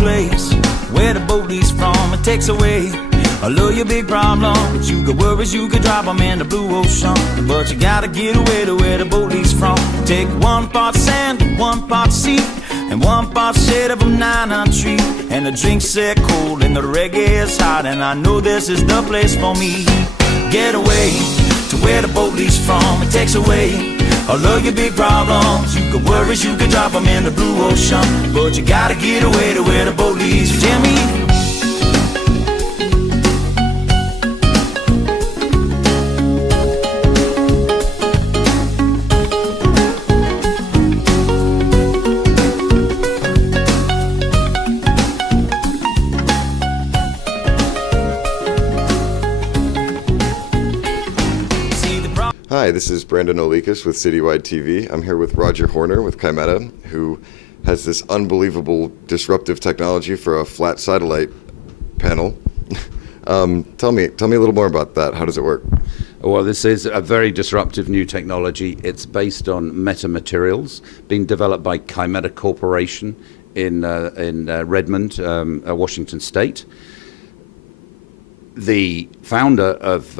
place where the boat leaves from. It takes away all of your big problems. You could worries, you could drop them in the blue ocean, but you gotta get away to where the boat leaves from. Take 1 part sand and 1 part sea, and 1 part shade of a 9-nut tree. And the drinks set cold and the reggae is hot, and I know this is the place for me. Get away to where the boat leaves from. It takes away all of your big problems. You could worries, you could drop them in the blue ocean, but you gotta get away to where the boat leads. You hear me? Hi, this is Brandon Olekas with Citywide TV. I'm here with Roger Horner with Kymeta, who has this unbelievable disruptive technology for a flat satellite panel. Tell me a little more about that. How does it work? Well, this is a very disruptive new technology. It's based on metamaterials, being developed by Kymeta Corporation in Redmond, Washington State. The founder of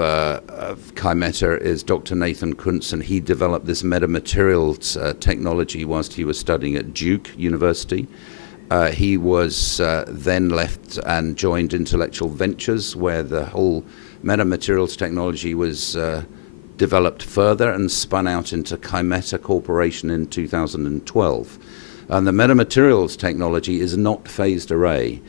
Kymeta is Dr. Nathan Kuntz, and he developed this metamaterials technology whilst he was studying at Duke University. He was then left and joined Intellectual Ventures, where the whole metamaterials technology was developed further and spun out into Kymeta Corporation in 2012. And the metamaterials technology is not phased array.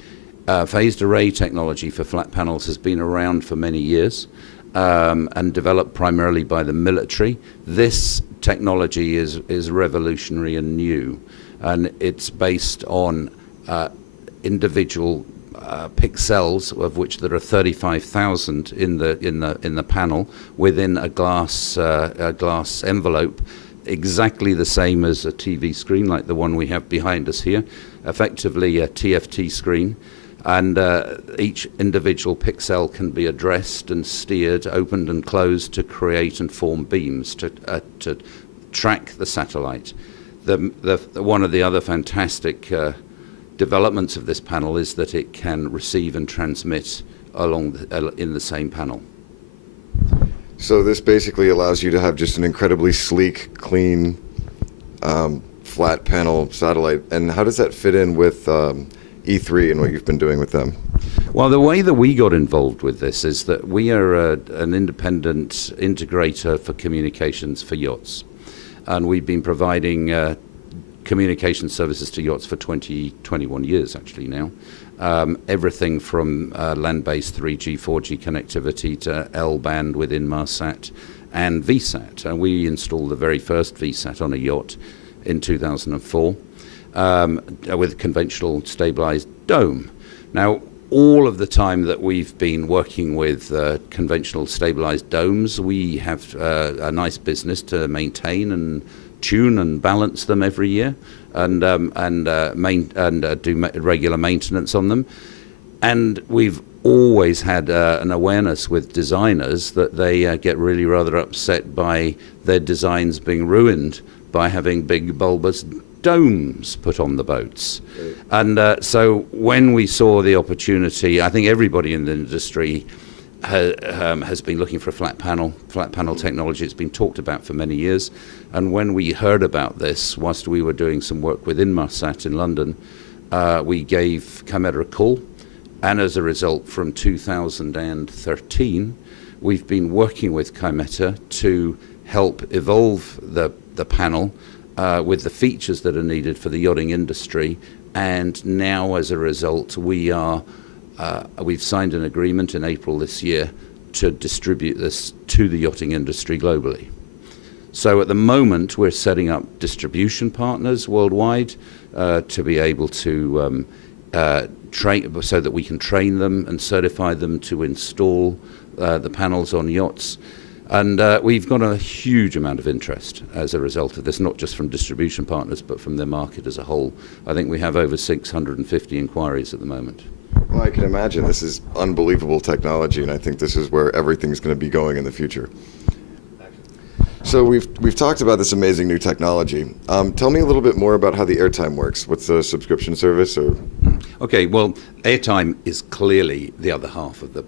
Phased array technology for flat panels has been around for many years and developed primarily by the military. This technology is revolutionary and new, and it's based on individual pixels, of which there are 35,000 in the panel within a glass envelope, exactly the same as a TV screen like the one we have behind us here, effectively a TFT screen. And each individual pixel can be addressed and steered, opened and closed to create and form beams to track the satellite. One of the other fantastic developments of this panel is that it can receive and transmit in the same panel. So this basically allows you to have just an incredibly sleek, clean, flat panel satellite. And how does that fit in with E3 and what you've been doing with them? Well, the way that we got involved with this is that we are an independent integrator for communications for yachts. And we've been providing communication services to yachts for 21 years actually now. Everything from land-based 3G, 4G connectivity to L-band with Inmarsat and VSAT. And we installed the very first VSAT on a yacht in 2004. With conventional stabilized dome. Now, all of the time that we've been working with conventional stabilized domes, we have a nice business to maintain and tune and balance them every year, and do regular maintenance on them. And we've always had an awareness with designers that they get really rather upset by their designs being ruined by having big bulbous domes put on the boats. Right. And so when we saw the opportunity, I think everybody in the industry has been looking for a flat panel technology. It's been talked about for many years. And when we heard about this, whilst we were doing some work with Inmarsat in London, we gave Kymeta a call. And as a result, from 2013, we've been working with Kymeta to help evolve the panel with the features that are needed for the yachting industry. And now, as a result, we've signed an agreement in April this year to distribute this to the yachting industry globally. So at the moment, we're setting up distribution partners worldwide to be able to train, so that we can train them and certify them to install the panels on yachts. And we've got a huge amount of interest as a result of this, not just from distribution partners, but from the market as a whole. I think we have over 650 inquiries at the moment. Well, I can imagine. This is unbelievable technology, and I think this is where everything's going to be going in the future. So we've talked about this amazing new technology. Tell me a little bit more about how the airtime works. What's the subscription service? Or Okay, well, airtime is clearly the other half of the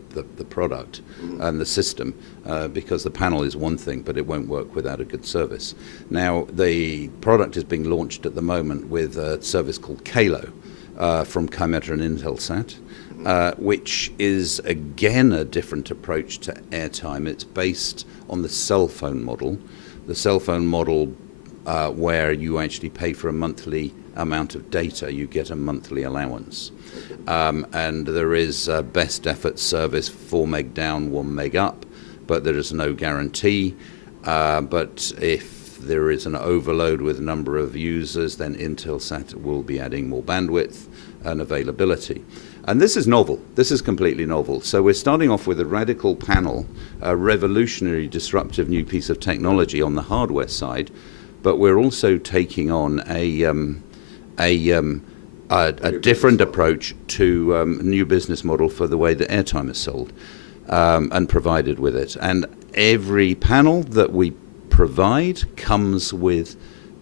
product and the system, because the panel is one thing, but it won't work without a good service. Now, the product is being launched at the moment with a service called Kalo from Kymeta and Intelsat, which is, again, a different approach to airtime. It's based on the cell phone model. The cell phone model where you actually pay for a monthly amount of data, you get a monthly allowance. And there is a best effort service, 4 meg down, 1 meg up, but there is no guarantee. But if there is an overload with a number of users, then Intelsat will be adding more bandwidth and availability. And this is novel. This is completely novel. So we're starting off with a radical panel, a revolutionary, disruptive new piece of technology on the hardware side, but we're also taking on a different approach to a new business model for the way that airtime is sold and provided with it. And every panel that we provide comes with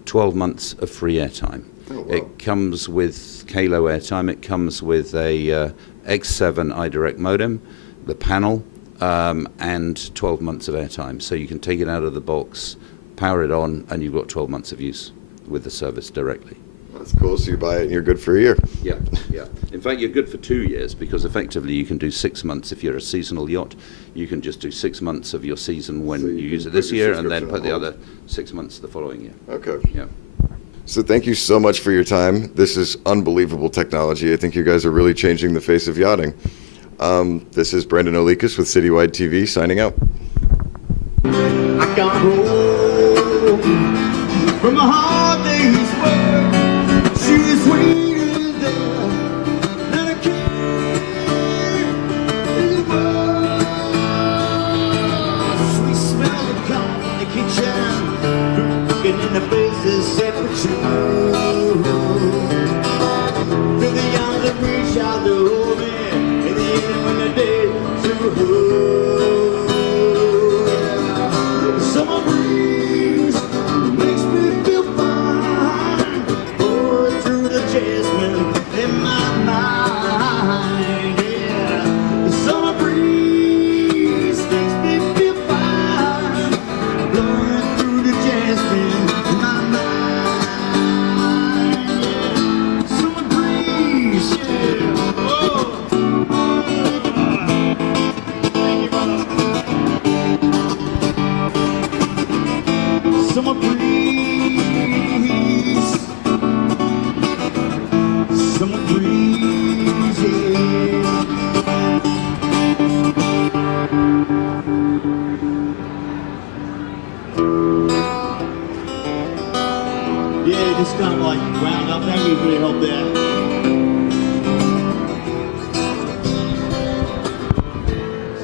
12 months of free airtime. Oh, wow. It comes with Kalo airtime. It comes with a X7 iDirect modem, the panel, and 12 months of airtime. So you can take it out of the box, power it on, and you've got 12 months of use with the service directly. That's cool. So you buy it and you're good for a year. Yeah, yeah. In fact, you're good for 2 years, because effectively you can do 6 months if you're a seasonal yacht. You can just do 6 months of your season when you use it this year, and then put the other 6 months the following year. Okay. Yeah. So thank you so much for your time. This is unbelievable technology. I think you guys are really changing the face of yachting. This is Brandon Olekas with Citywide TV signing out. I got home from a hard day's work. She was waiting there, and I came in the world. Sweet smell of coffee in the kitchen, looking in the faces separate you. Through the yonder reach out to hold me, in the end when the day's through. Summer breeze makes me feel fine, pouring through the jasmine in my mind, yeah. The summer breeze makes me feel fine, blowing through the jasmine in my mind, yeah. Summer breeze, yeah. Oh. Thank you, brother. Summer breeze, summer breeze, yeah, just kind of like round up. Thank you for your help there.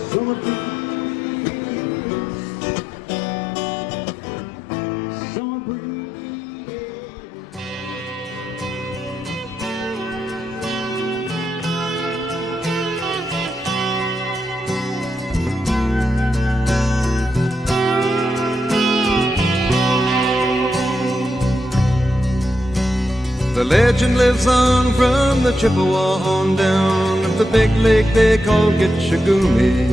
Summer breeze. The legend lives on from the Chippewa on down of the big lake they call Gitchagumi.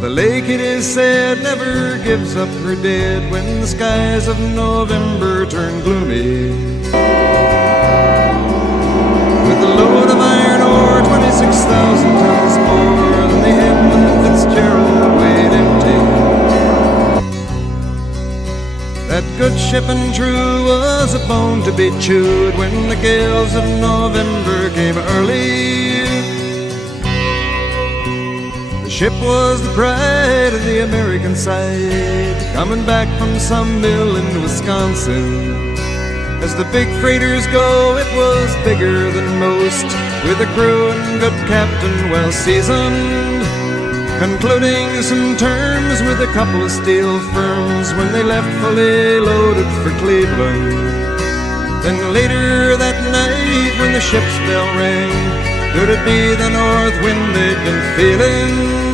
The lake, it is said, never gives up her dead when the skies of November turn gloomy. With a load of iron ore, 26,000 tons more than the Edmund Fitzgerald weighed empty. That good ship and true was a bone to be chewed when the gales of November came early. The ship was the pride of the American side, coming back from some mill in Wisconsin. As the big freighters go, it was bigger than most, with a crew and good captain well seasoned, concluding some terms with a couple of steel firms when they left fully loaded for Cleveland. Then later that night when the ship's bell rang, could it be the north wind they'd been feeling?